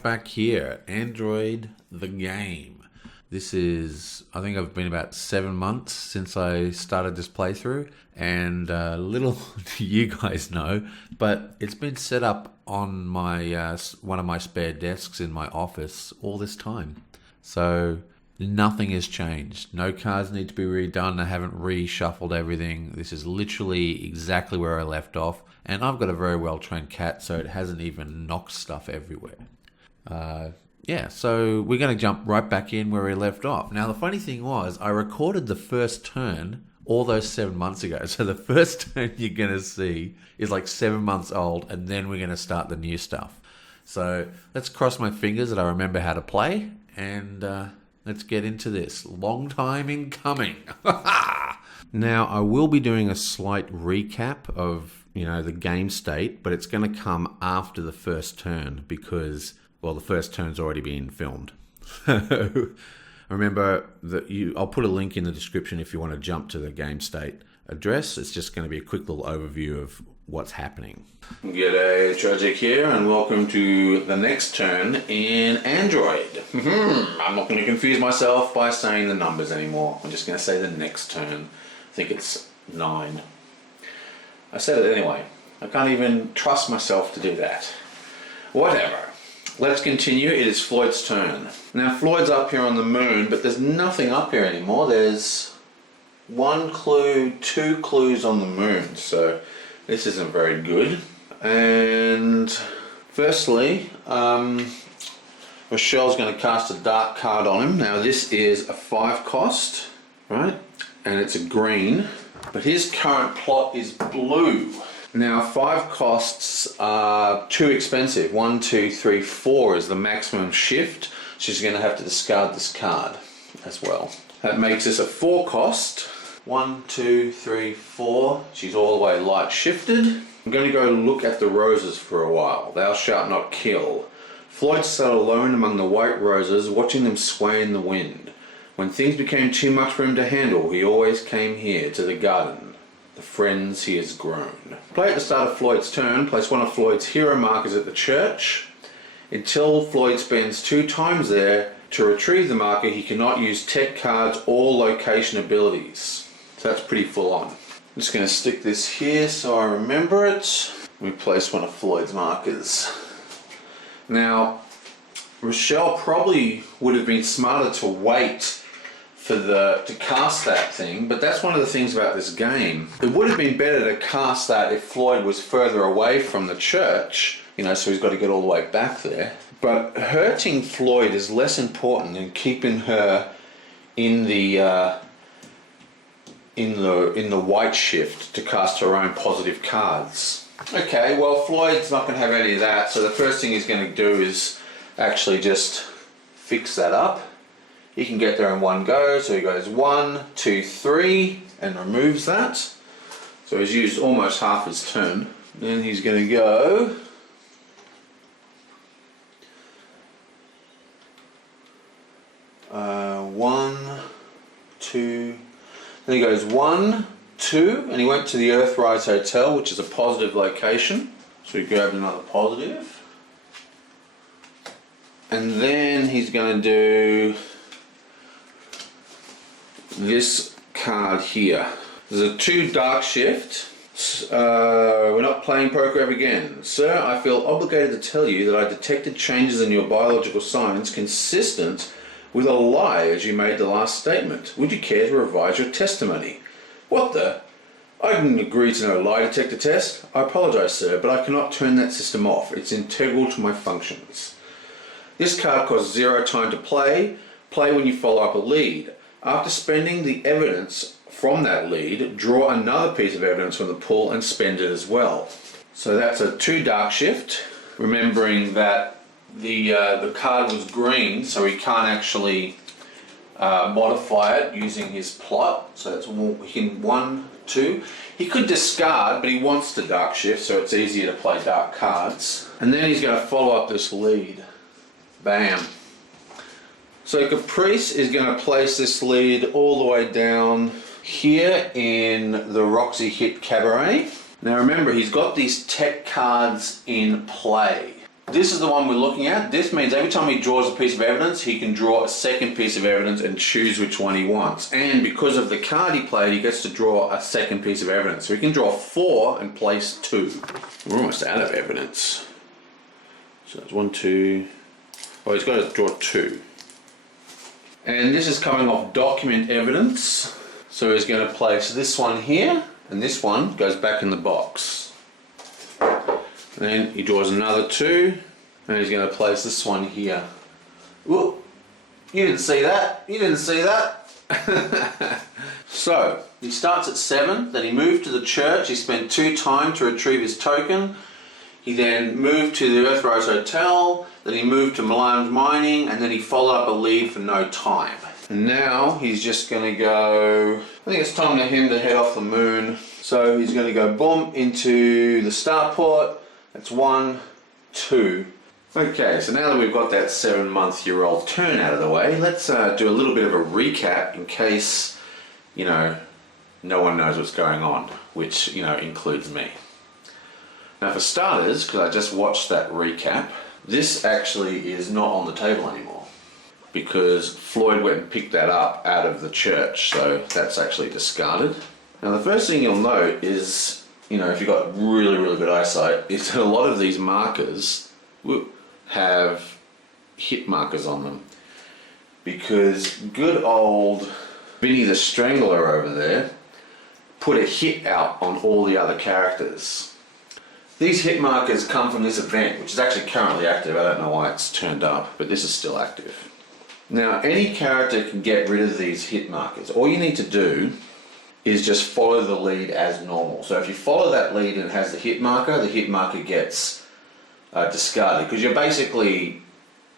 right back here. Android the game. This is, I think I've been about 7 months since I started this playthrough, and little do you guys know, but it's been set up on my one of my spare desks in my office all this time. So nothing has changed. No cards need to be redone. I haven't reshuffled everything. This is literally exactly where I left off. And I've got a very well-trained cat, so it hasn't even knocked stuff everywhere. Yeah, so we're going to jump right back in where we left off. Now, the funny thing was, I recorded the first turn all those 7 months ago. So the first turn you're going to see is like 7 months old, and then we're going to start the new stuff. So let's cross my fingers that I remember how to play, and let's get into this. Long time in coming. Now, I will be doing a slight recap of, the game state, but it's going to come after the first turn because, well, the first turn's already been filmed. Remember that I'll put a link in the description if you want to jump to the game state address. It's just going to be a quick little overview of what's happening. G'day, Tragic here, and welcome to the next turn in Android. I'm not going to confuse myself by saying the numbers anymore. I'm just going to say the next turn. I think it's 9. I said it anyway. I can't even trust myself to do that. Whatever. Let's continue. It is Floyd's turn. Now, Floyd's up here on the moon, but there's nothing up here anymore. There's 1 clue, 2 clues on the moon, so this isn't very good. And firstly, Rochelle's going to cast a dark card on him. Now, this is a 5 cost, right? And it's a green, but his current plot is blue. Now, 5 costs are too expensive. 1, 2, 3, 4 is the maximum shift. She's going to have to discard this card as well. That makes this a 4 cost. 1, 2, 3, 4. She's all the way light shifted. I'm going to go look at the roses for a while. Thou shalt not kill. Floyd sat alone among the white roses, watching them sway in the wind. When things became too much for him to handle, he always came here to the garden. The friends he has grown. Play at the start of Floyd's turn. Place one of Floyd's hero markers at the church. Until Floyd spends 2 times there to retrieve the marker, he cannot use tech cards or location abilities. So that's pretty full on. I'm just going to stick this here so I remember it. We place one of Floyd's markers. Now, Rochelle probably would have been smarter to wait to cast that thing, but that's one of the things about this game. It would have been better to cast that if Floyd was further away from the church, so he's got to get all the way back there. But hurting Floyd is less important than keeping her in the white shift to cast her own positive cards. Okay, well, Floyd's not going to have any of that, so the first thing he's going to do is actually just fix that up. He can get there in one go, so he goes 1, 2, 3 and removes that. So he's used almost half his turn. Then he's going to go one, 2. Then he goes 1, 2, and he went to the Earthrise Hotel, which is a positive location. So he grabbed another positive. And then he's going to do this card here. There's a 2 dark shift. We're not playing poker ever again. Sir, I feel obligated to tell you that I detected changes in your biological signs consistent with a lie as you made the last statement. Would you care to revise your testimony? What the? I didn't agree to no lie detector test. I apologize, sir, but I cannot turn that system off. It's integral to my functions. This card costs 0 time to play. Play when you follow up a lead. After spending the evidence from that lead, draw another piece of evidence from the pool and spend it as well. So that's a 2 dark shift. Remembering that the card was green, so he can't actually modify it using his plot. So that's 1, 2. He could discard, but he wants to dark shift, so it's easier to play dark cards. And then he's going to follow up this lead. Bam. So Caprice is going to place this lead all the way down here in the Roxy Hit Cabaret. Now remember, he's got these tech cards in play. This is the one we're looking at. This means every time he draws a piece of evidence, he can draw a second piece of evidence and choose which one he wants. And because of the card he played, he gets to draw a second piece of evidence. So he can draw 4 and place 2. We're almost out of evidence. So it's 1, 2. Oh, he's got to draw 2. And this is coming off document evidence. So he's going to place this one here, and this one goes back in the box. Then he draws another 2, and he's going to place this one here. Whoop! You didn't see that. You didn't see that. So he starts at 7. Then he moved to the church. He spent 2 time to retrieve his token. He then moved to the Earth Rose Hotel. Then he moved to Milan Mining, and then he followed up a lead for no time. And now he's just going to go. I think it's time for him to head off the moon. So he's going to go boom into the starport. That's 1, 2. Okay, so now that we've got that 7-month-year-old turn out of the way, let's do a little bit of a recap in case, no one knows what's going on, which, includes me. Now for starters, because I just watched that recap, this actually is not on the table anymore because Floyd went and picked that up out of the church, so that's actually discarded. Now the first thing you'll note is, if you've got really, really good eyesight, is that a lot of these markers have hit markers on them. Because good old Vinny the Strangler over there put a hit out on all the other characters. These hit markers come from this event, which is actually currently active. I don't know why it's turned up, but this is still active. Now, any character can get rid of these hit markers. All you need to do is just follow the lead as normal. So if you follow that lead and it has the hit marker gets discarded, because you're basically,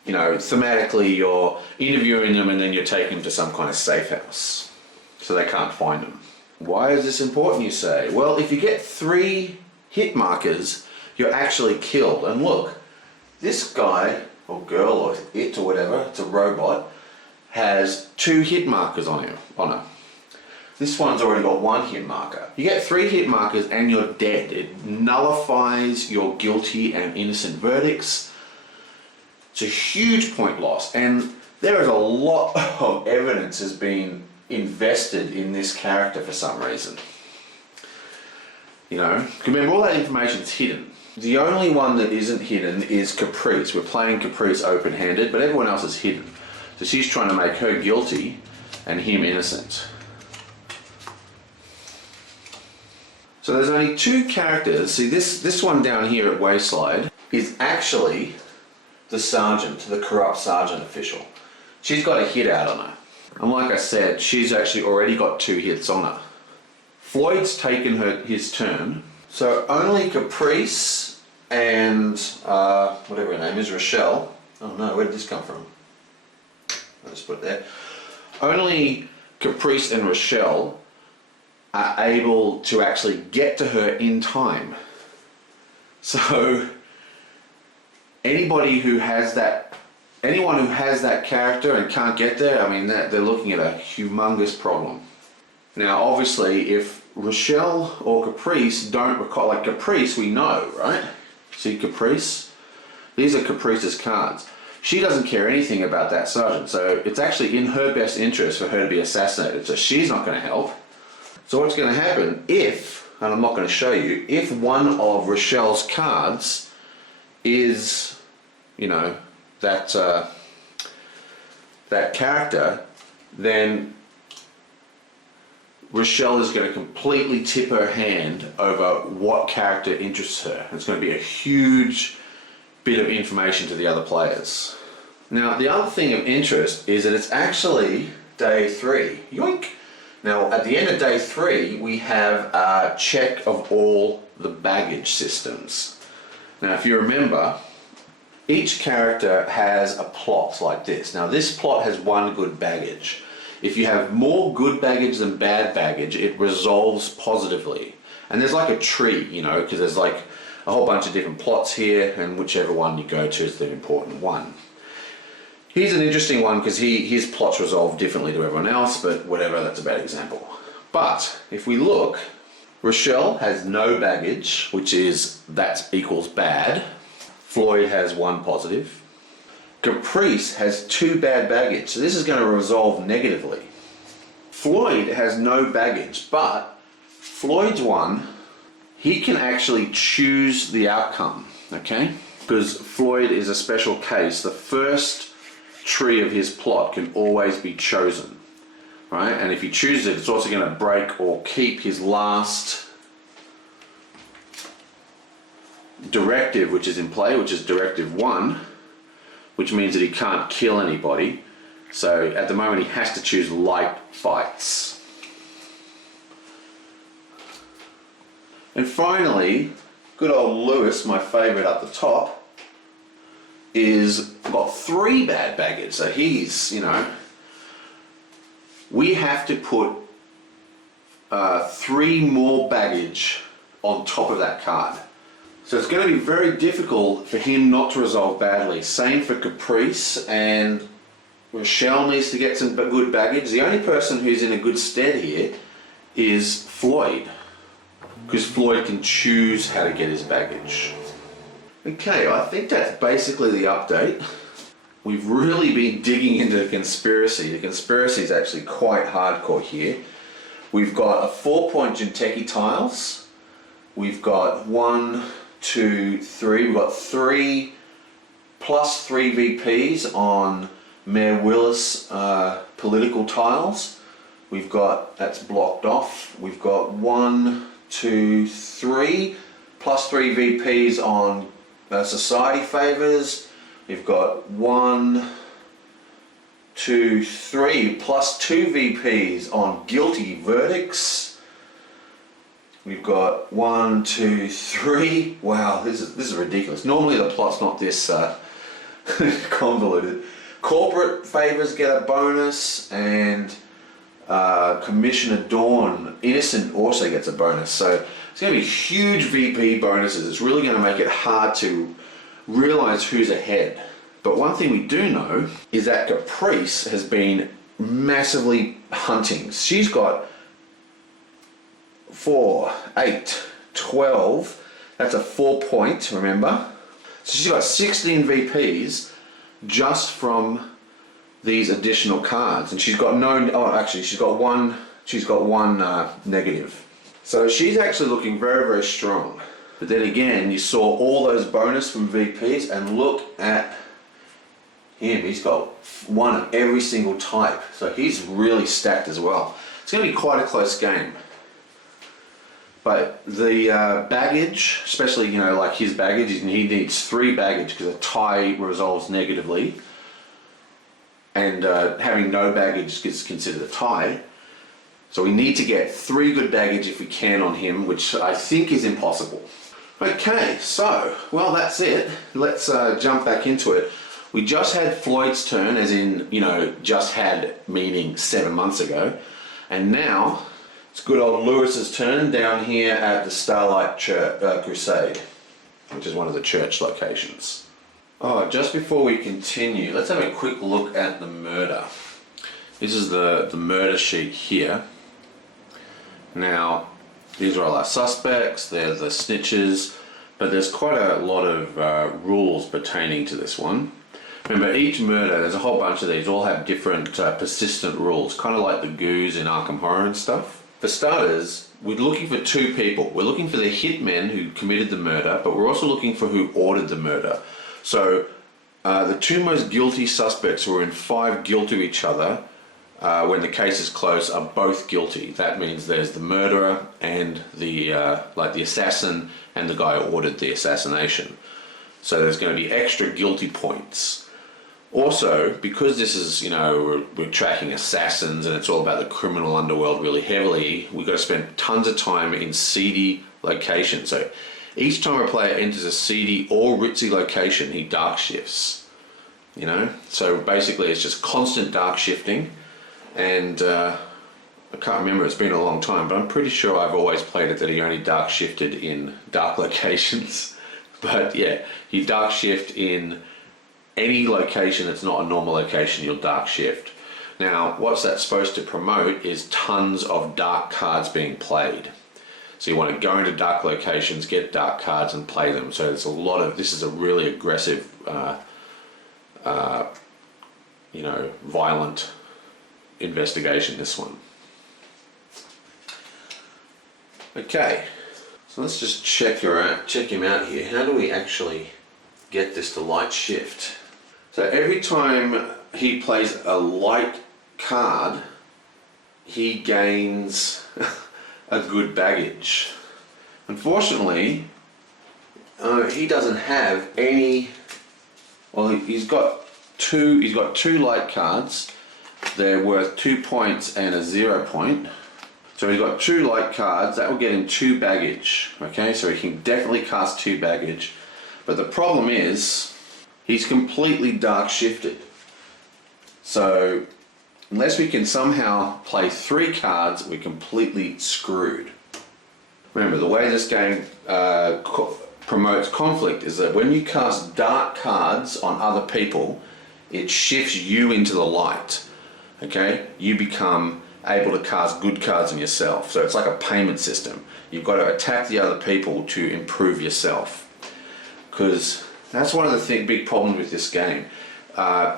thematically you're interviewing them and then you're taking them to some kind of safe house, so they can't find them. Why is this important, you say? Well, if you get 3 hit markers, you're actually killed. And look, this guy, or girl, or it, or whatever, it's a robot, has 2 hit markers on her. This one's already got 1 hit marker. You get 3 hit markers and you're dead. It nullifies your guilty and innocent verdicts. It's a huge point loss, and there is a lot of evidence has been invested in this character for some reason. Remember, all that information is hidden. The only one that isn't hidden is Caprice. We're playing Caprice open-handed, but everyone else is hidden. So she's trying to make her guilty and him innocent. So there's only 2 characters. See, this one down here at Wayside is actually the sergeant, the corrupt sergeant official. She's got a hit out on her. And like I said, she's actually already got 2 hits on her. Floyd's taken his turn. So only Caprice and whatever her name is, Rochelle. Oh no, where did this come from? I'll just put it there. Only Caprice and Rochelle are able to actually get to her in time. So anyone who has that character and can't get there, they're looking at a humongous problem. Now obviously if Rochelle or Caprice don't recall, like Caprice we know, right? See Caprice? These are Caprice's cards. She doesn't care anything about that sergeant, so it's actually in her best interest for her to be assassinated, so she's not going to help. So what's going to happen if, and I'm not going to show you, if one of Rochelle's cards is, that character, then Rochelle is going to completely tip her hand over what character interests her. It's going to be a huge bit of information to the other players. Now, the other thing of interest is that it's actually day 3. Yoink! Now, at the end of day 3, we have a check of all the baggage systems. Now, if you remember, each character has a plot like this. Now, this plot has 1 good baggage. If you have more good baggage than bad baggage, it resolves positively. And there's like a tree, because there's like a whole bunch of different plots here, and whichever one you go to is the important one. Here's an interesting one because his plots resolve differently to everyone else, but whatever, that's a bad example. But if we look, Rochelle has no baggage, which is that equals bad. Floyd has 1 positive. Caprice has 2 bad baggage, so this is going to resolve negatively. Floyd has no baggage, but Floyd's one, he can actually choose the outcome, okay? Because Floyd is a special case. The first tree of his plot can always be chosen, right? And if he chooses it, it's also going to break or keep his last directive, which is in play, which is directive 1, which means that he can't kill anybody. So at the moment he has to choose light fights. And finally, good old Lewis, my favourite up the top, is got 3 bad baggage. So he's, we have to put 3 more baggage on top of that card. So it's going to be very difficult for him not to resolve badly. Same for Caprice, and Rochelle needs to get some good baggage. The only person who's in a good stead here is Floyd, because Floyd can choose how to get his baggage. Okay, I think that's basically the update. We've really been digging into the conspiracy. The conspiracy is actually quite hardcore here. We've got a 4-point Jinteki tiles. We've got 1, 2, 3. We've got 3 plus 3 VPs on Mayor Willis political tiles. We've got, that's blocked off. We've got 1, 2, 3 plus 3 VPs on society favours. We've got 1, 2, 3 plus 2 VPs on guilty verdicts. We've got 1, 2, 3. Wow, this is ridiculous. Normally the plot's not this convoluted. Corporate favours get a bonus, and Commissioner Dawn, innocent, also gets a bonus. So it's going to be huge VP bonuses. It's really going to make it hard to realise who's ahead. But one thing we do know is that Caprice has been massively hunting. She's got 4, 8, 12. That's a 4-point, remember? So she's got 16 VPs just from these additional cards, and she's got she's got one negative. So she's actually looking very, very strong. But then again, you saw all those bonus from VPs, and look at him. He's got 1 of every single type. So he's really stacked as well. It's going to be quite a close game. But the baggage, especially, like his baggage, he needs 3 baggage because a tie resolves negatively. And having no baggage is considered a tie. So we need to get 3 good baggage if we can on him, which I think is impossible. Okay, so, well, that's it. Let's jump back into it. We just had Floyd's turn, as in, just had, meaning 7 months ago. And now it's good old Lewis's turn down here at the Starlight Crusade, which is one of the church locations. Oh, just before we continue, let's have a quick look at the murder. This is the murder sheet here. Now, these are all our suspects, they're the snitches, but there's quite a lot of rules pertaining to this one. Remember, each murder, there's a whole bunch of these, all have different persistent rules, kind of like the goos in Arkham Horror and stuff. For starters, we're looking for 2 people. We're looking for the hitmen who committed the murder, but we're also looking for who ordered the murder. So the 2 most guilty suspects who are in 5 guilt to each other when the case is closed are both guilty. That means there's the murderer and the assassin and the guy who ordered the assassination. So there's going to be extra guilty points. Also, because this is, we're tracking assassins and it's all about the criminal underworld really heavily, we've got to spend tons of time in seedy locations. So each time a player enters a seedy or ritzy location, he dark shifts. So basically it's just constant dark shifting, and I can't remember, it's been a long time, but I'm pretty sure I've always played it that he only dark shifted in dark locations. But yeah, you dark shift in any location that's not a normal location, you'll dark shift. Now, what's that supposed to promote is tons of dark cards being played. So you want to go into dark locations, get dark cards and play them. So there's a lot of, this is a really aggressive, violent investigation, this one. Okay, so let's just check him out here. How do we actually get this to light shift? So every time he plays a light card, he gains a good baggage. Unfortunately, he doesn't have any. Well, he's got two light cards. They're worth 2 points and a 0 point. So he's got 2 light cards. That will get him 2 baggage. Okay, so he can definitely cast 2 baggage. But the problem is, he's completely dark shifted. So unless we can somehow play 3 cards, we're completely screwed. Remember, the way this game promotes conflict is that when you cast dark cards on other people, it shifts you into the light. Okay? You become able to cast good cards on yourself. So it's like a payment system. You've got to attack the other people to improve yourself. Because that's one of the big problems with this game.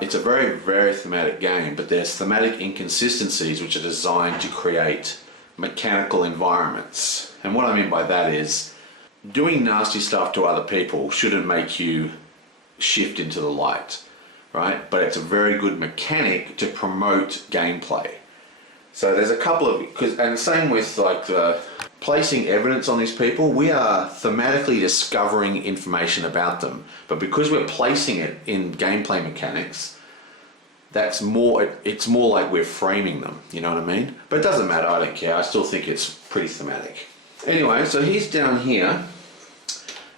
It's a very, very thematic game, but there's thematic inconsistencies which are designed to create mechanical environments. And what I mean by that is, doing nasty stuff to other people shouldn't make you shift into the light, right? But it's a very good mechanic to promote gameplay. So there's a couple of, and same with like the placing evidence on these people. We are thematically discovering information about them, but because we're placing it in gameplay mechanics, it's more like we're framing them, you know what I mean? But it doesn't matter, I don't care, I still think it's pretty thematic. Anyway, so he's down here,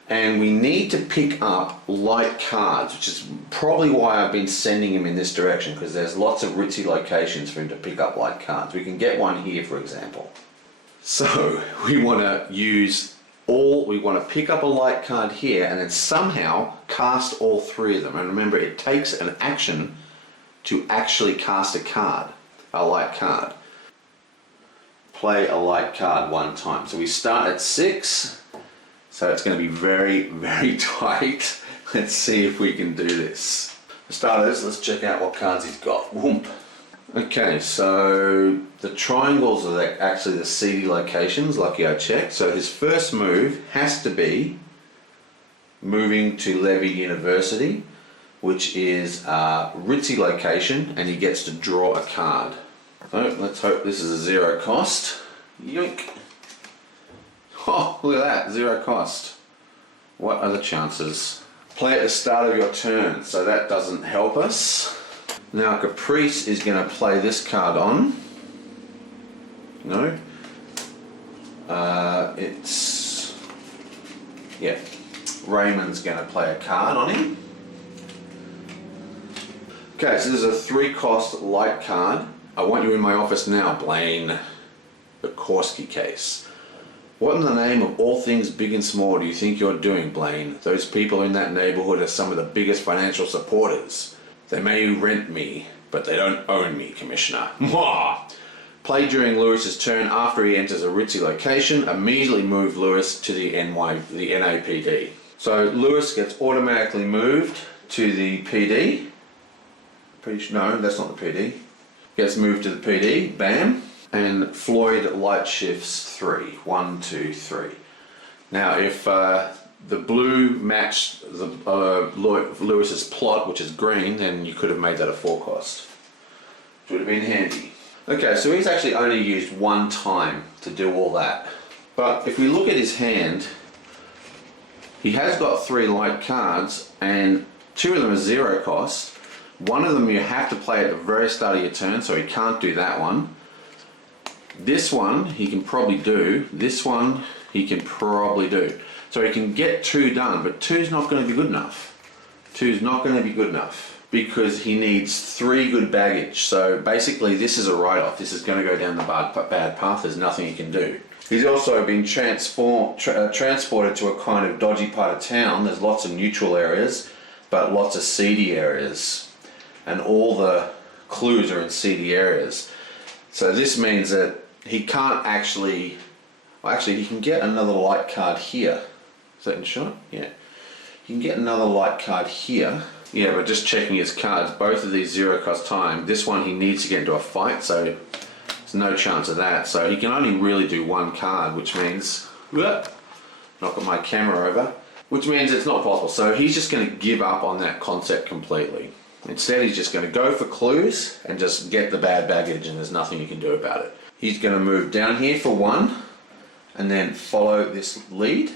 and we need to pick up light cards, which is probably why I've been sending him in this direction, because there's lots of ritzy locations for him to pick up light cards. We can get one here, for example. So we want to pick up a light card here and then somehow cast all 3 of them. And remember, it takes an action to actually cast a light card. Play a light card 1 time. So we start at 6. So it's going to be very, very tight. Let's see if we can do this. To start this, let's check out what cards he's got. Whoomp. Okay, so the triangles are actually the seedy locations, lucky I checked. So his first move has to be moving to Levy University, which is a ritzy location, and he gets to draw a card. So let's hope this is a 0 cost. Yoink. Oh, look at that, 0 cost. What are the chances? Play at the start of your turn, so that doesn't help us. Now Caprice is going to play this card on. No. Raymond's going to play a card on him. Okay, so this is a 3 cost light card. I want you in my office now, Blaine. The Korsky case. What in the name of all things big and small do you think you're doing, Blaine? Those people in that neighborhood are some of the biggest financial supporters. They may rent me, but they don't own me, Commissioner. Mwah! Play during Lewis's turn after he enters a ritzy location. Immediately move Lewis to the NAPD. So Lewis gets automatically moved to the PD. No, that's not the PD. Gets moved to the PD. Bam. And Floyd light shifts 3. 1, 2, 3. Now, if the blue matched the Lewis's plot, which is green, then you could have made that a 4 cost. Which would have been handy. Okay, so he's actually only used 1 time to do all that. But if we look at his hand, he has got 3 light cards, and 2 of them are 0 cost. 1 of them you have to play at the very start of your turn, so he can't do that one. This one he can probably do. This one he can probably do. So he can get 2 done, but 2's not going to be good enough. 2's not going to be good enough because he needs 3 good baggage. So basically this is a write-off. This is going to go down the bad path. There's nothing he can do. He's also been transported to a kind of dodgy part of town. There's lots of neutral areas, but lots of seedy areas. And all the clues are in seedy areas. So this means that he can't actually, Well, actually, he can get another light card here. Second shot? Yeah. You can get another light card here. Yeah, but just checking his cards, both of these 0 cost time. This one he needs to get into a fight, so there's no chance of that. So he can only really do 1 card, which means, knock my camera over, which means it's not possible. So he's just going to give up on that concept completely. Instead, he's just going to go for clues and just get the bad baggage, and there's nothing you can do about it. He's going to move down here for 1, and then follow this lead.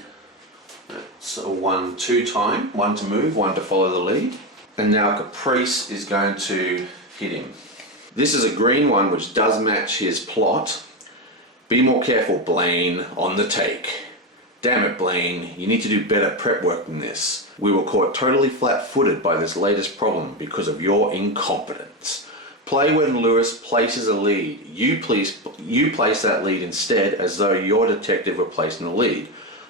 So 1, 2 time, 1 to move, 1 to follow the lead. And now Caprice is going to hit him. This is a green one which does match his plot. Be more careful, Blaine, on the take. Damn it, Blaine, you need to do better prep work than this. We were caught totally flat-footed by this latest problem because of your incompetence. Play when Lewis places a lead. You place that lead instead as though your detective were placing the lead.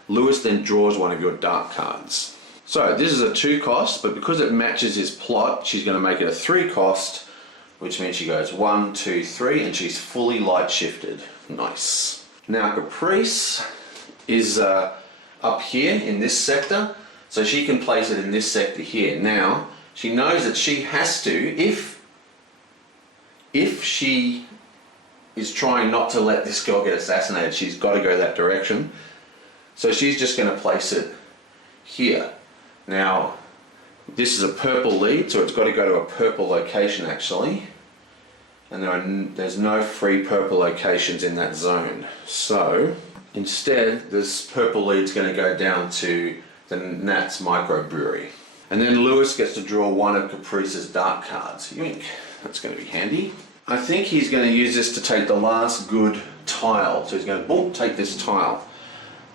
Lewis then draws one of your dark cards. So this is a 2 cost, but because it matches his plot, she's going to make it a 3 cost, which means she goes 1, 2, 3, and she's fully light shifted. Nice. Now Caprice is up here in this sector, so she can place it in this sector here. Now she knows that she has to, if she is trying not to let this girl get assassinated, she's got to go that direction. So she's just going to place it here. Now, this is a purple lead, so it's got to go to a purple location actually. And there's no free purple locations in that zone. So, instead, this purple lead's going to go down to the Nat's microbrewery. And then Lewis gets to draw one of Caprice's dark cards. Yoink. That's going to be handy. I think he's going to use this to take the last good tile. So he's going to, boom, take this tile.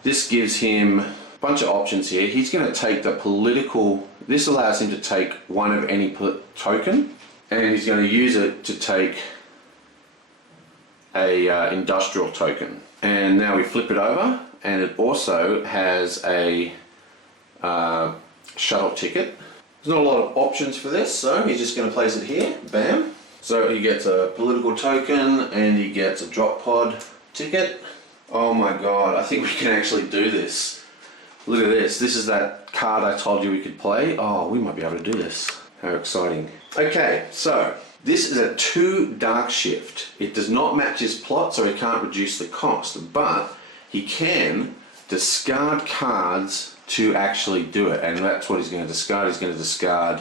This gives him a bunch of options here. He's going to take the political, this allows him to take one of any token, and he's going to use it to take a industrial token. And now we flip it over, and it also has a shuttle ticket. There's not a lot of options for this, so he's just going to place it here, bam. So he gets a political token, and he gets a drop pod ticket. Oh my god, I think we can actually do this. Look at this. This is that card I told you we could play. Oh, we might be able to do this. How exciting. Okay, so this is a 2 dark shift. It does not match his plot, so he can't reduce the cost, but he can discard cards to actually do it, and that's what he's going to discard. He's going to discard...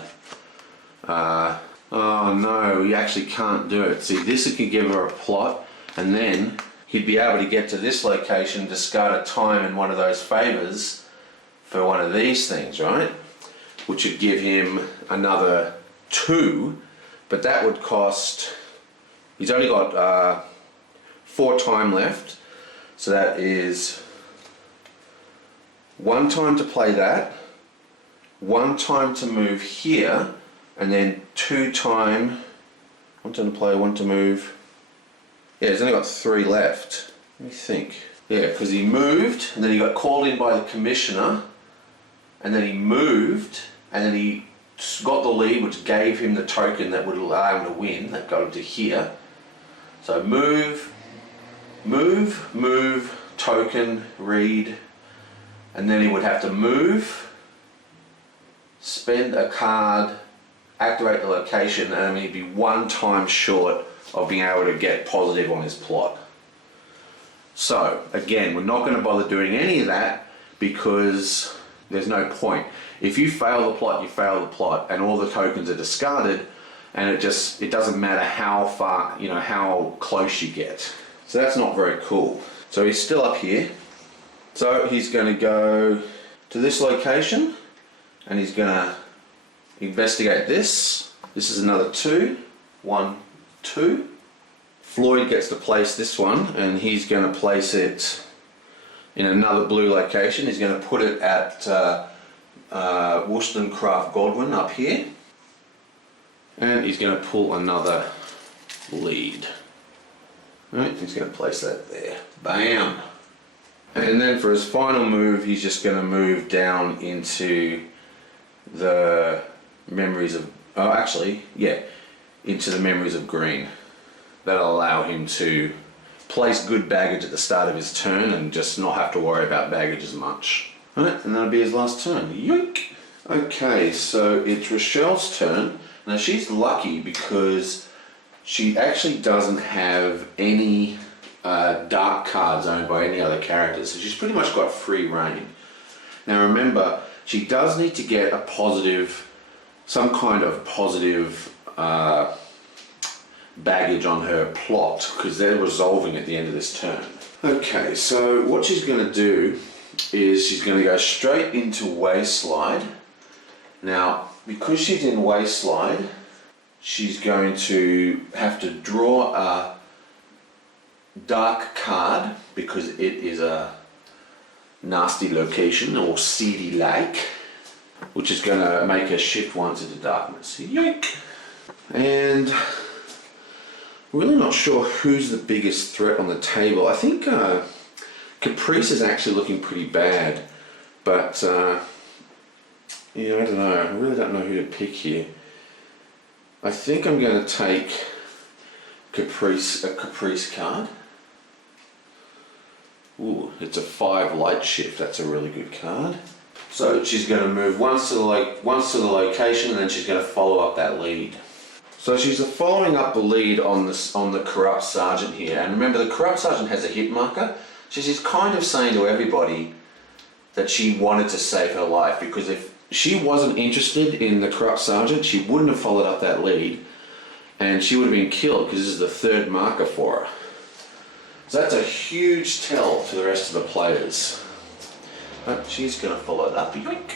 oh no, he actually can't do it. See, this can give her a plot, and then he'd be able to get to this location, discard a time in one of those favors for one of these things, right? Which would give him another 2, but that would cost, he's only got 4 time left, so that is 1 time to play that, 1 time to move here, and then 2 time, 1 time to play, 1 to move. Yeah, he's only got 3 left. Let me think. Yeah, because he moved, and then he got called in by the commissioner, and then he moved, and then he got the lead, which gave him the token that would allow him to win. That got him to here. So move, move, move, token, read, and then he would have to move, spend a card, activate the location, and then he'd be 1 time short of being able to get positive on his plot. So again, we're not going to bother doing any of that because there's no point. If you fail the plot, you fail the plot, and all the tokens are discarded, and it doesn't matter how far, how close you get. So that's not very cool. So he's still up here. So he's going to go to this location, and he's going to investigate this. This is another 2. 1, 2. Floyd gets to place this one, and he's going to place it in another blue location. He's going to put it at Wollstonecraft Godwin up here, and he's going to pull another lead. Right, he's going to place that there. Bam! And then for his final move, he's just going to move down into the memories of... into the memories of green. That'll allow him to place good baggage at the start of his turn and just not have to worry about baggage as much. Right, and that'll be his last turn. Yoink! Okay, so it's Rochelle's turn. Now she's lucky because she actually doesn't have any dark cards owned by any other characters, so she's pretty much got free reign. Now remember, she does need to get a positive, some kind of positive baggage on her plot, because they're resolving at the end of this turn. Okay, so what she's going to do is she's going to go straight into Wayslide. Now, because she's in Wayslide, she's going to have to draw a dark card because it is a nasty location or seedy lake, which is going to make her shift once into darkness. Yoink! And really not sure who's the biggest threat on the table. I think Caprice is actually looking pretty bad, but yeah, I don't know. I really don't know who to pick here. I think I'm going to take a Caprice card. Ooh, it's a 5 light shift. That's a really good card. So she's going to move once to the location, and then she's going to follow up that lead. So she's following up the lead on the Corrupt Sergeant here, and remember the Corrupt Sergeant has a hit marker. So she's kind of saying to everybody that she wanted to save her life, because if she wasn't interested in the Corrupt Sergeant, she wouldn't have followed up that lead, and she would have been killed because this is the 3rd marker for her. So that's a huge tell to the rest of the players. But she's going to follow it up, yoink.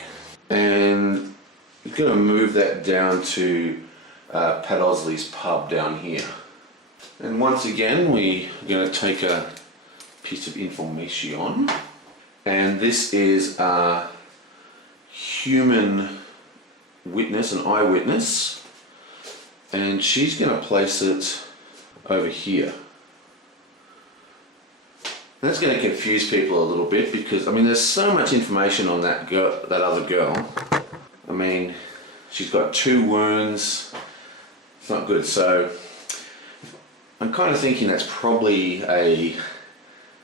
And we're going to move that down to Pat Osley's pub down here. And once again, we're going to take a piece of information. And this is a human witness, an eyewitness. And she's going to place it over here. That's going to confuse people a little bit because, I mean, there's so much information on that girl, that other girl. I mean, she's got 2 wounds. It's not good. So I'm kind of thinking that's probably an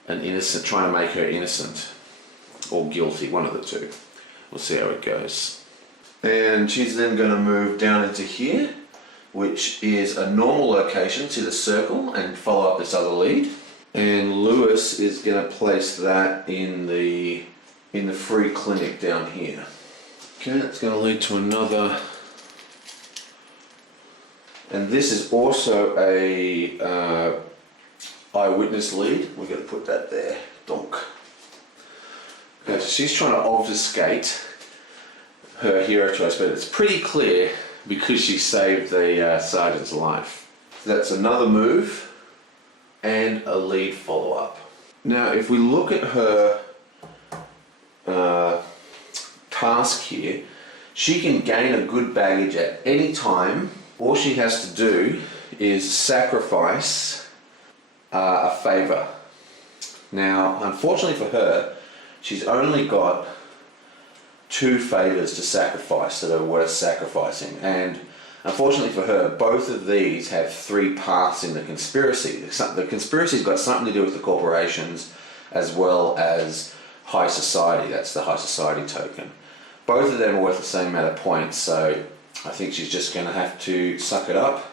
innocent, trying to make her innocent or guilty, one of the two. We'll see how it goes. And she's then going to move down into here, which is a normal location. See the circle, and follow up this other lead. And Lewis is going to place that in the free clinic down here. Okay, that's going to lead to another. And this is also a eyewitness lead. We're going to put that there. Donk. Okay, so she's trying to obfuscate her hero choice, but it's pretty clear because she saved the sergeant's life. So that's another move. And a lead follow-up. Now, if we look at her task here, she can gain a good baggage at any time. All she has to do is sacrifice a favour. Now, unfortunately for her, she's only got 2 favours to sacrifice that are worth sacrificing. And unfortunately for her, both of these have 3 paths in the conspiracy. The conspiracy's got something to do with the corporations as well as high society. That's the high society token. Both of them are worth the same amount of points, so I think she's just going to have to suck it up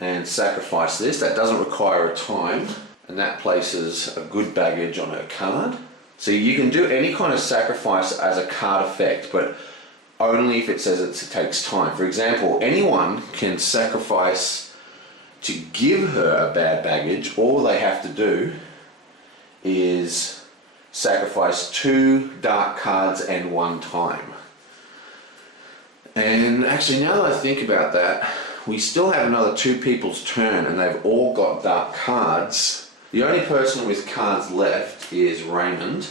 and sacrifice this. That doesn't require a time, and that places a good baggage on her card. So you can do any kind of sacrifice as a card effect, but only if it says it takes time. For example, anyone can sacrifice to give her a bad baggage. All they have to do is sacrifice 2 dark cards and 1 time. And actually, now that I think about that, we still have another 2 people's turn and they've all got dark cards. The only person with cards left is Raymond.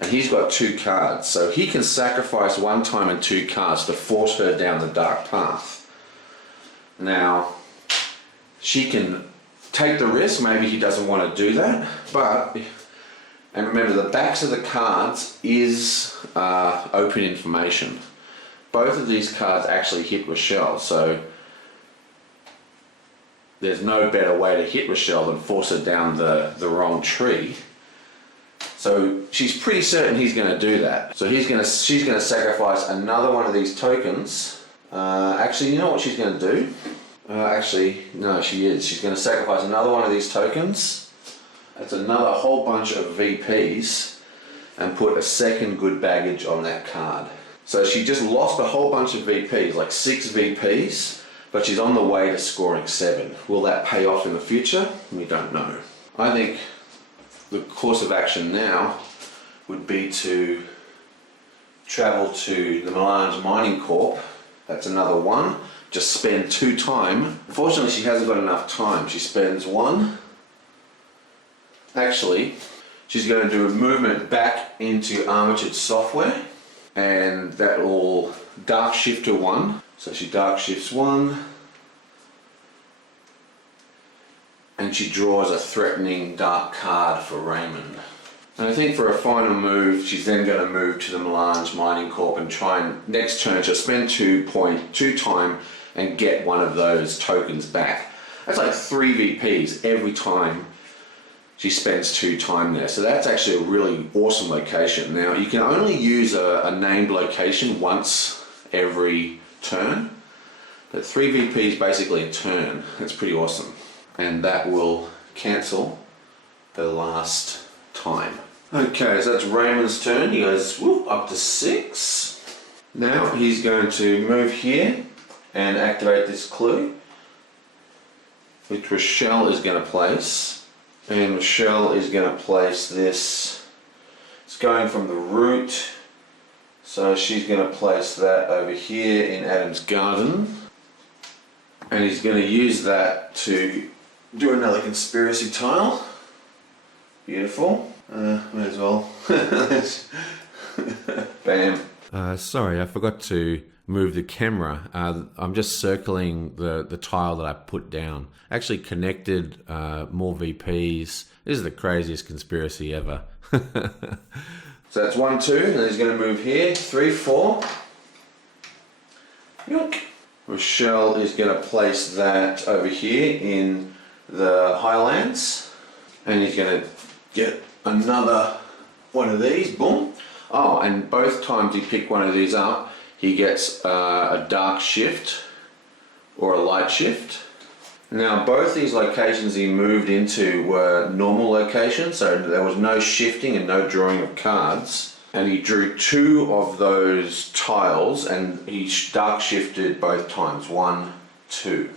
And he's got 2 cards, so he can sacrifice 1 time and 2 cards to force her down the dark path. Now, she can take the risk, maybe he doesn't want to do that, but, and remember the backs of the cards is open information. Both of these cards actually hit Rochelle, so there's no better way to hit Rochelle than force her down the wrong tree. So she's pretty certain he's going to do that. So she's going to sacrifice another one of these tokens. Actually, you know what she's going to do? Actually, no, she is. She's going to sacrifice another one of these tokens. That's another whole bunch of VPs, and put a second good baggage on that card. So she just lost a whole bunch of VPs, like 6 VPs, but she's on the way to scoring 7. Will that pay off in the future? We don't know. I think the course of action now would be to travel to the Melange Mining Corp. That's another 1. Just spend 2 time. Unfortunately, she hasn't got enough time. She spends 1. Actually, she's going to do a movement back into armatured software, and that will dark shift her 1. So she dark shifts 1, and she draws a threatening dark card for Raymond. And I think for a final move, she's then going to move to the Melange Mining Corp and try and next turn she'll spend 2 time and get one of those tokens back. That's like 3 VPs every time she spends 2 time there. So that's actually a really awesome location. Now you can only use a named location once every turn, but 3 VPs basically a turn. That's pretty awesome. And that will cancel the last time. Okay, so that's Raymond's turn. He goes whoop, up to 6. Now he's going to move here and activate this clue, which Rochelle is going to place. And Rochelle is going to place this. It's going from the root, so she's going to place that over here in Adam's garden. And he's going to use that to do another conspiracy tile. Beautiful. May as well. Bam. Sorry, I forgot to move the camera. I'm just circling the tile that I put down. Actually connected more VPs. This is the craziest conspiracy ever. So that's 1, 2, and then he's going to move here. 3, 4. Yoink. Rochelle is going to place that over here in the Highlands, and he's going to get another one of these. Boom. Oh, and both times he picked one of these up, he gets a dark shift or a light shift. Now both these locations he moved into were normal locations, so there was no shifting and no drawing of cards. And he drew 2 of those tiles and he dark shifted both times. 1, 2.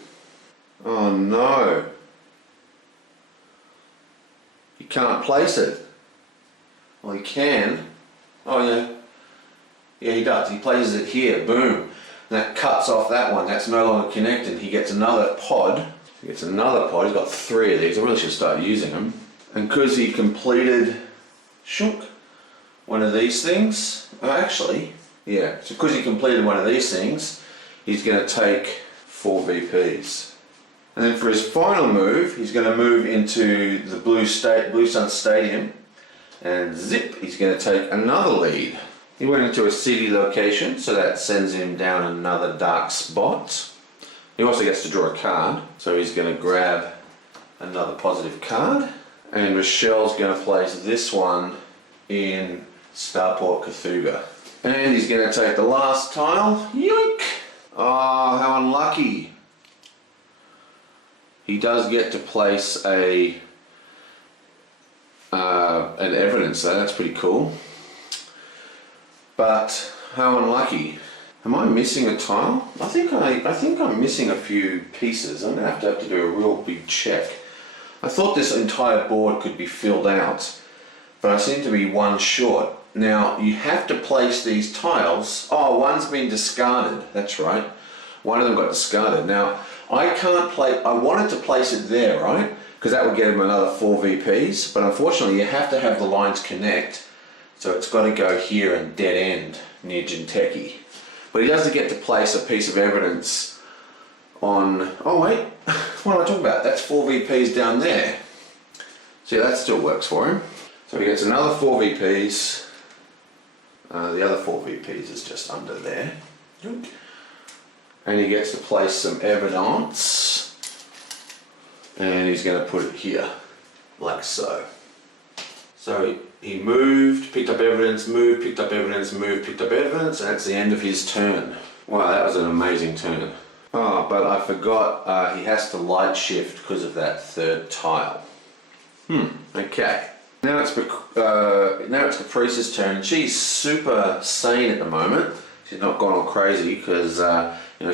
Oh no. He can't place it. Well, he can. Oh yeah. Yeah, he does. He places it here. Boom. That cuts off that one. That's no longer connected. He gets another pod. He's got 3 of these. I really should start using them. And because he completed one of these things, so because he completed one of these things, he's going to take 4 VPs. And then for his final move, he's going to move into the Blue Sun Stadium, and zip, he's going to take another lead. He went into a city location, so that sends him down another dark spot. He also gets to draw a card, so he's going to grab another positive card. And Rochelle's going to place this one in Starport Cthulhu. And he's going to take the last tile. Yoink! Oh, how unlucky. He does get to place an evidence there. That's pretty cool. But how unlucky. Am I missing a tile? I think I'm missing a few pieces. I'm going to have to do a real big check. I thought this entire board could be filled out, but I seem to be 1 short. Now, you have to place these tiles. Oh, one's been discarded. That's right. One of them got discarded. Now, I wanted to place it there, right? Because that would get him another 4 VPs, but unfortunately you have to have the lines connect, so it's got to go here and dead end near Jinteki. But he doesn't get to place a piece of evidence on... Oh wait, what am I talking about? That's 4 VPs down there. See, that still works for him. So he gets another 4 VPs. The other 4 VPs is just under there. And he gets to place some evidence. and he's going to put it here, like so. So he moved, picked up evidence, moved, picked up evidence, moved, picked up evidence, and that's the end of his turn. Wow, that was an amazing turn. Oh, but I forgot he has to light shift because of that third tile. Okay. Now it's Caprice's turn. She's super sane at the moment. She's not gone all crazy because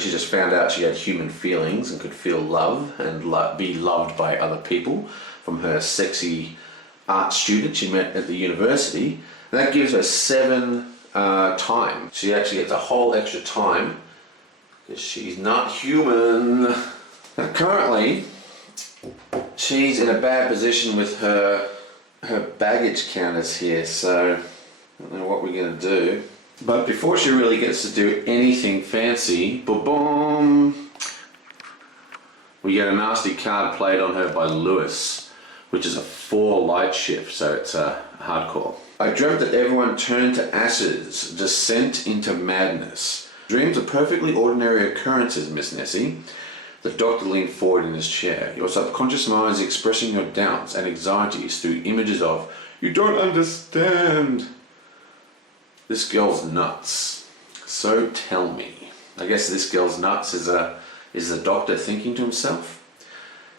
she just found out she had human feelings and could feel love and be loved by other people from her sexy art student she met at the university. And that gives her 7 time. She actually gets a whole extra time because she's not human. Now, currently, she's in a bad position with her baggage counters here, so I don't know what we're going to do. But before she really gets to do anything fancy, boom, we get a nasty card played on her by Lewis, which is a 4 light shift, so it's hardcore. I dreamt that everyone turned to ashes, descent into madness. Dreams are perfectly ordinary occurrences, Miss Nessie. The doctor leaned forward in his chair. Your subconscious mind is expressing your doubts and anxieties through images of, you don't understand. This girl's nuts. So tell me. I guess this girl's nuts is the doctor thinking to himself.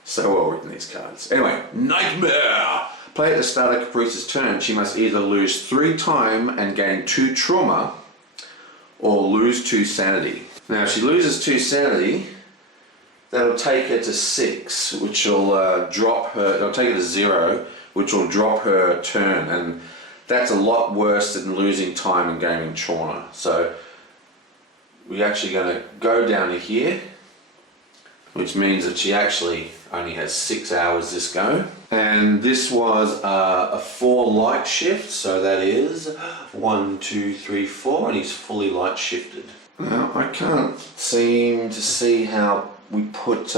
So well written, these cards. Anyway, nightmare! Play at the start of Caprice's turn. She must either lose 3 time and gain 2 trauma, or lose 2 sanity. Now if she loses 2 sanity, that'll take her to 6, which will drop her, it'll take her to 0, which will drop her turn, and that's a lot worse than losing time and gaining trauma. So we're actually going to go down to here, which means that she actually only has 6 hours this go. And this was a 4 light shift, so that is 1, 2, 3, 4, and he's fully light shifted. Now I can't seem to see how we put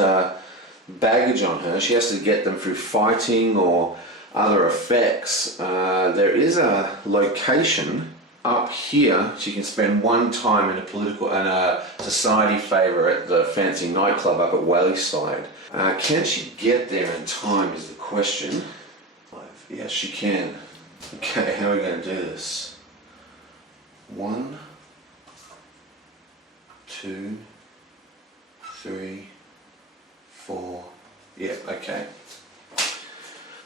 baggage on her. She has to get them through fighting or other effects. There is a location up here. She can spend 1 time in a political and a society favour at the fancy nightclub up at Whaley-side. Can she get there in time is the question. Yes, she can. Okay, how are we going to do this? 1, 2, 3, 4. Yeah, okay.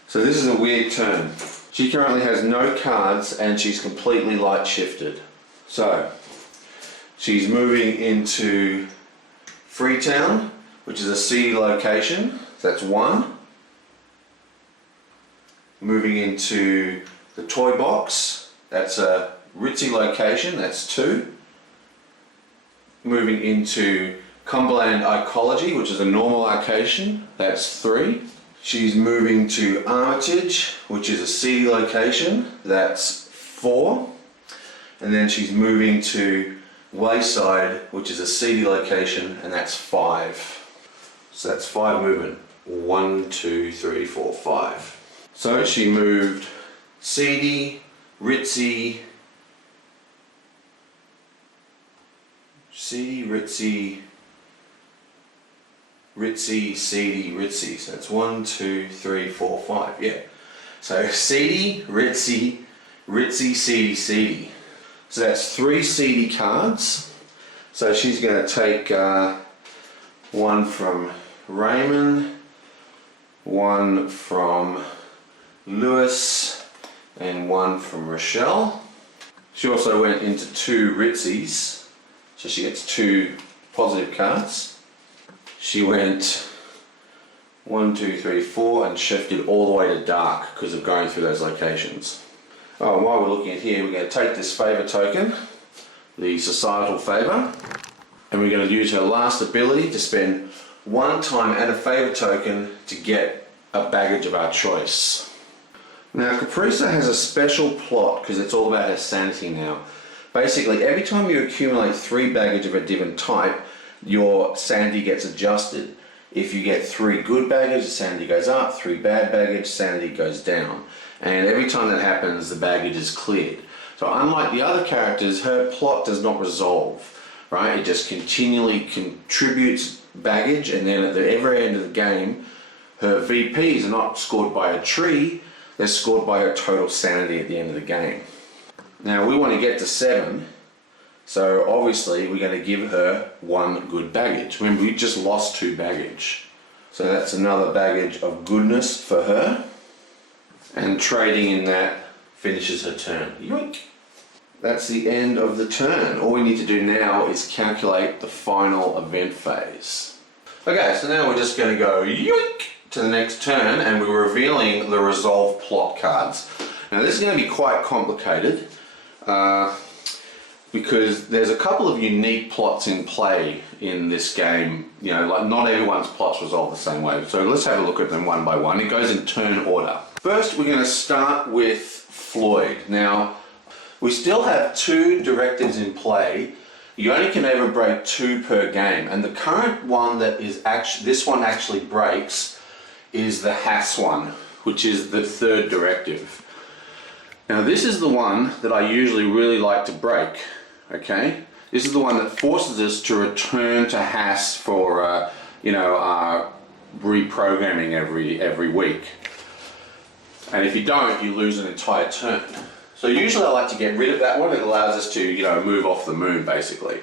So this is a weird turn. She currently has no cards and she's completely light shifted. So she's moving into Freetown, which is a seedy location. That's 1. Moving into the Toy Box. That's a ritzy location. That's 2. Moving into Cumberland Ecology, which is a normal location. That's 3. She's moving to Armitage, which is a seedy location. That's 4. And then she's moving to Wayside, which is a seedy location, and that's 5. So that's 5 movement. 1, 2, 3, 4, 5. So she moved seedy, ritzy, ritzy, seedy, ritzy. So it's 1, 2, 3, 4, 5. Yeah. So seedy, ritzy, seedy, seedy. So that's 3 seedy cards. So she's going to take 1 from Raymond, 1 from Lewis, and 1 from Rochelle. She also went into 2 ritzies, so she gets 2 positive cards. She went 1, 2, 3, 4 and shifted all the way to dark because of going through those locations. Oh, and while we're looking at here, we're going to take this favour token, the societal favour, and we're going to use her last ability to spend 1 time and a favour token to get a baggage of our choice. Now Caprisa has a special plot because it's all about her sanity now. Basically, every time you accumulate 3 baggage of a given type, your sanity gets adjusted. If you get 3 good baggage, the sanity goes up, 3 bad baggage, sanity goes down. And every time that happens, the baggage is cleared. So unlike the other characters, her plot does not resolve, right? It just continually contributes baggage, and then at the every end of the game, Her VPs are not scored by a tree, they're scored by her total sanity at the end of the game. Now we want to get to 7, so obviously we're going to give her 1 good baggage. Remember, we just lost 2 baggage. So that's another baggage of goodness for her. And trading in that finishes her turn. Yoink! That's the end of the turn. All we need to do now is calculate the final event phase. Okay, so now we're just going to go yoink to the next turn, and we're revealing the resolve plot cards. Now this is going to be quite complicated because there's a couple of unique plots in play in this game. You know, like not everyone's plots resolve the same way. So let's have a look at them one by one. It goes in turn order. First, we're going to start with Floyd. Now, we still have 2 directives in play. You only can ever break 2 per game, and the current one that is actually, this one actually breaks, is the Haas one, which is the 3rd directive. Now this is the one that I usually really like to break, okay? This is the one that forces us to return to Haas for, reprogramming every week. And if you don't, you lose an entire turn. So usually I like to get rid of that one. It allows us to, move off the moon, basically.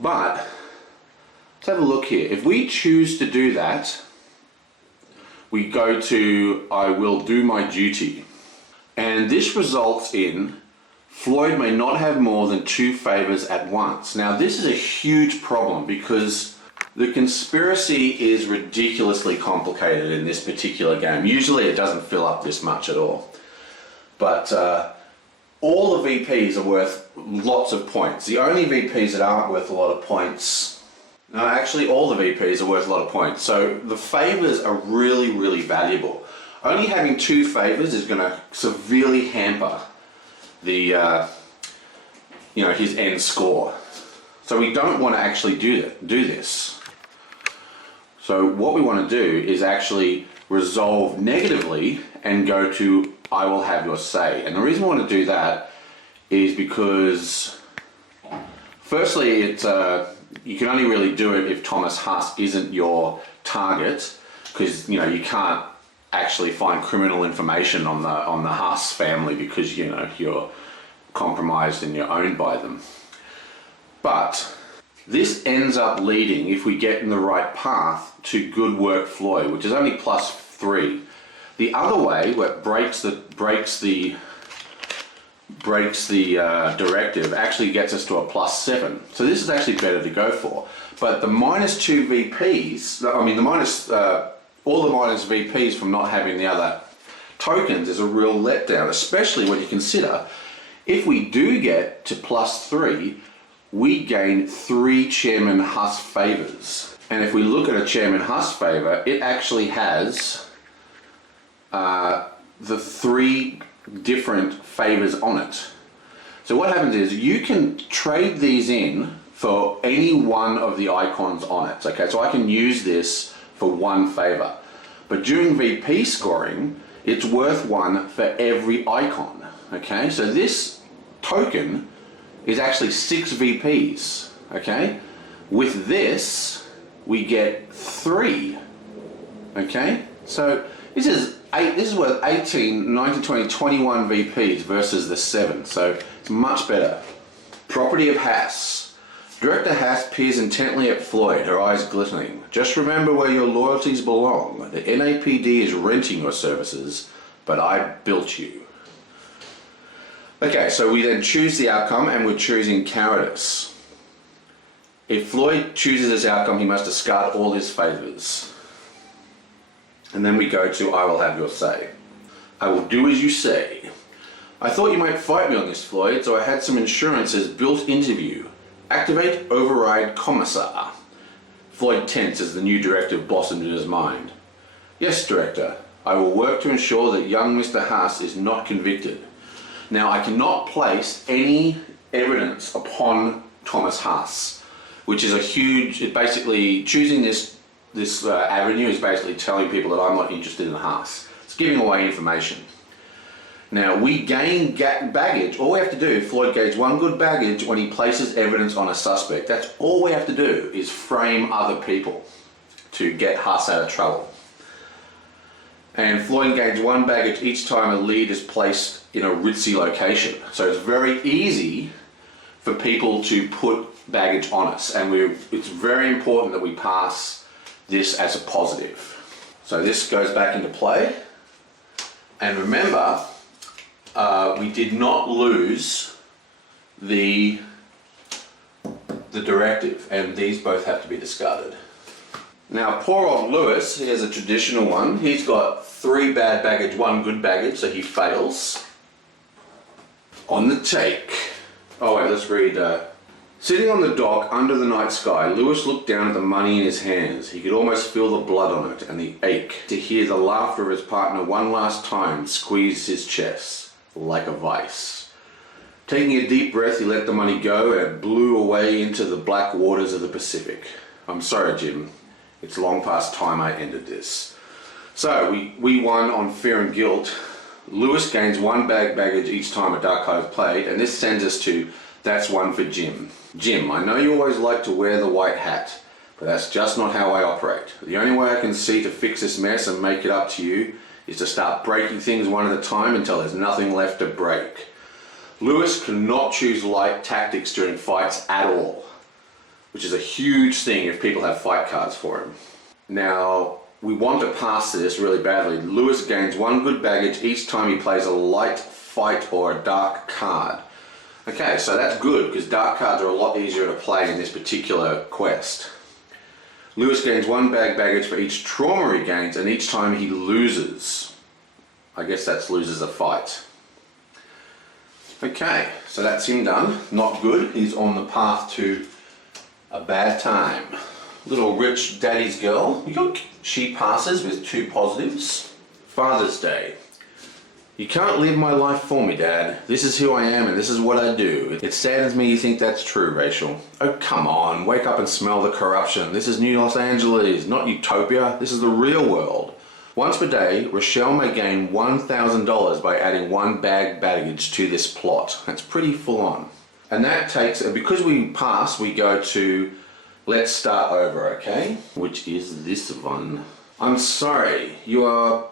But, let's have a look here. If we choose to do that, we go to, I will do my duty. And this results in, Floyd may not have more than 2 favors at once. Now this is a huge problem because the conspiracy is ridiculously complicated in this particular game. Usually it doesn't fill up this much at all. But all the VPs are worth lots of points. The only VPs that aren't worth a lot of points, no, actually all the VPs are worth a lot of points. So the favors are really, really valuable. Only having 2 favors is going to severely hamper the, his end score. So we don't want to actually do this. So what we want to do is actually resolve negatively and go to I will have your say. And the reason I want to do that is because firstly you can only really do it if Thomas Haas isn't your target, because you can't actually find criminal information on the Haas family because you're compromised and you're owned by them. But this ends up leading, if we get in the right path, to good work Floyd, which is only +3. The other way, where it breaks the directive, actually gets us to a +7. So this is actually better to go for. But the -2 VPs, all the minus VPs from not having the other tokens is a real letdown, especially when you consider if we do get to +3, we gain 3 Chairman Haas favors. And if we look at a Chairman Haas favor, it actually has the 3 different favors on it. So what happens is you can trade these in for any one of the icons on it. Okay, so I can use this for 1 favor. But during VP scoring, it's worth 1 for every icon. Okay, so this token is actually 6 VPs. Okay, with this we get 3. Okay, so this is worth 18, 19, 20, 21 VPs versus the 7, so it's much better. Property of Haas. Director Haas peers intently at Floyd, her eyes glistening. Just remember where your loyalties belong. The NAPD is renting your services, but I built you. Okay, so we then choose the outcome, and we're choosing cowardice. If Floyd chooses this outcome, he must discard all his favors. And then we go to I will have your say. I will do as you say. I thought you might fight me on this, Floyd, so I had some insurances built into you. Activate Override Commissar. Floyd tense as the new directive blossomed in his mind. Yes, Director. I will work to ensure that young Mr. Haas is not convicted. Now, I cannot place any evidence upon Thomas Haas, which is a huge, basically choosing this avenue is basically telling people that I'm not interested in Haas. It's giving away information. Now, we gain baggage. All we have to do, Floyd gains 1 good baggage when he places evidence on a suspect. That's all we have to do, is frame other people to get Haas out of trouble. And Floyd gains 1 baggage each time a lead is placed in a ritzy location. So it's very easy for people to put baggage on us, and it's very important that we pass this as a positive. So this goes back into play, and remember, we did not lose the directive, and these both have to be discarded. Now poor old Lewis, here's a traditional one. He's got 3 bad baggage, 1 good baggage, so he fails. On the take. Oh wait, let's read. Sitting on the dock under the night sky, Lewis looked down at the money in his hands. He could almost feel the blood on it and the ache to hear the laughter of his partner one last time squeeze his chest like a vice. Taking a deep breath, he let the money go and it blew away into the black waters of the Pacific. I'm sorry, Jim. It's long past time I ended this. So we won on fear and guilt. Lewis gains 1 baggage each time a dark card is played, and this sends us to that's 1 for Jim. Jim, I know you always like to wear the white hat, but that's just not how I operate. The only way I can see to fix this mess and make it up to you is to start breaking things one at a time until there's nothing left to break. Lewis cannot choose light tactics during fights at all, which is a huge thing if people have fight cards for him. Now, we want to pass this really badly. Lewis gains 1 good baggage each time he plays a light fight or a dark card. Okay, so that's good because dark cards are a lot easier to play in this particular quest. Lewis gains 1 baggage for each trauma he gains, and each time he loses. I guess that's loses a fight. Okay, so that's him done. Not good. He's on the path to a bad time. Little rich daddy's girl. She passes with 2 positives. Father's Day. You can't live my life for me, Dad. This is who I am and this is what I do. It saddens me you think that's true, Rachel. Oh, come on. Wake up and smell the corruption. This is New Los Angeles, not Utopia. This is the real world. Once per day, Rochelle may gain $1,000 by adding 1 baggage to this plot. That's pretty full on. And that takes, because we pass, we go to let's start over, okay? Which is this one. I'm sorry,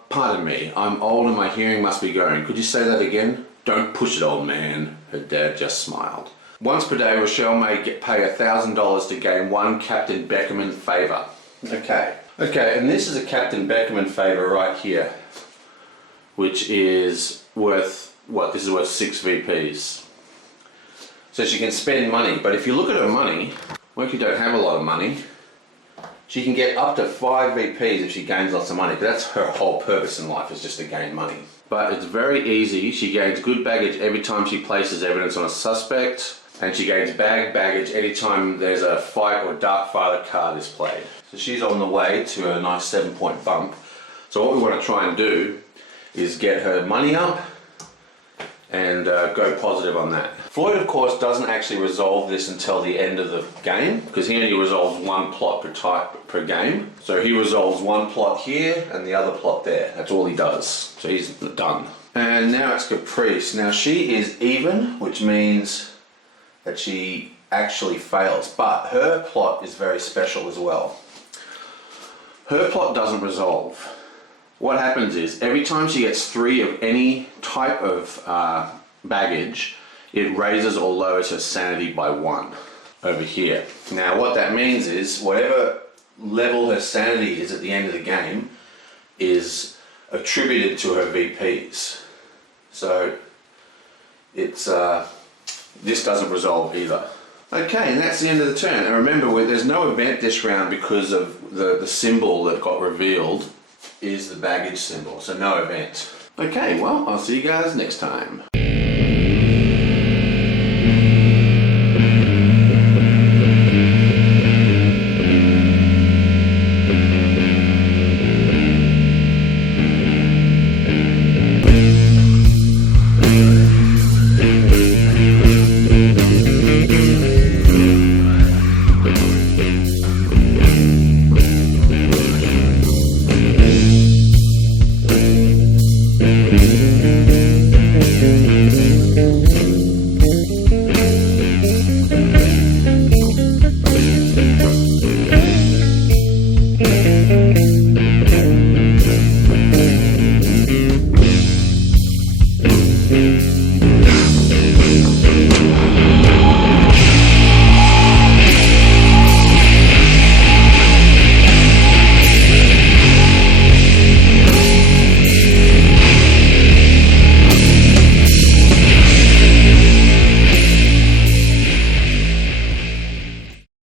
pardon me, I'm old and my hearing must be going. Could you say that again? Don't push it, old man. Her dad just smiled. Once per day, Rochelle may pay $1,000 to gain 1 Captain Beckerman favor. Okay, and this is a Captain Beckerman favor right here, which is worth, this is worth 6 VPs. So she can spend money, but if you look at her money, well, if you don't have a lot of money, she can get up to 5 VPs if she gains lots of money, because that's her whole purpose in life, is just to gain money. But it's very easy. She gains good baggage every time she places evidence on a suspect, and she gains baggage anytime there's a fight or dark father card is played. So she's on the way to a nice 7-point bump. So what we want to try and do is get her money up and go positive on that. Floyd, of course, doesn't actually resolve this until the end of the game, because he only resolves 1 plot per game. So he resolves 1 plot here and the other plot there. That's all he does. So he's done. And now it's Caprice. Now she is even, which means that she actually fails, but her plot is very special as well. Her plot doesn't resolve. What happens is, every time she gets 3 of any type of baggage, it raises or lowers her sanity by 1 over here. Now what that means is, whatever level her sanity is at the end of the game is attributed to her VPs. So it's this doesn't resolve either. Okay, and that's the end of the turn. And remember, there's no event this round because of the symbol that got revealed is the baggage symbol, so no event. Okay, well, I'll see you guys next time.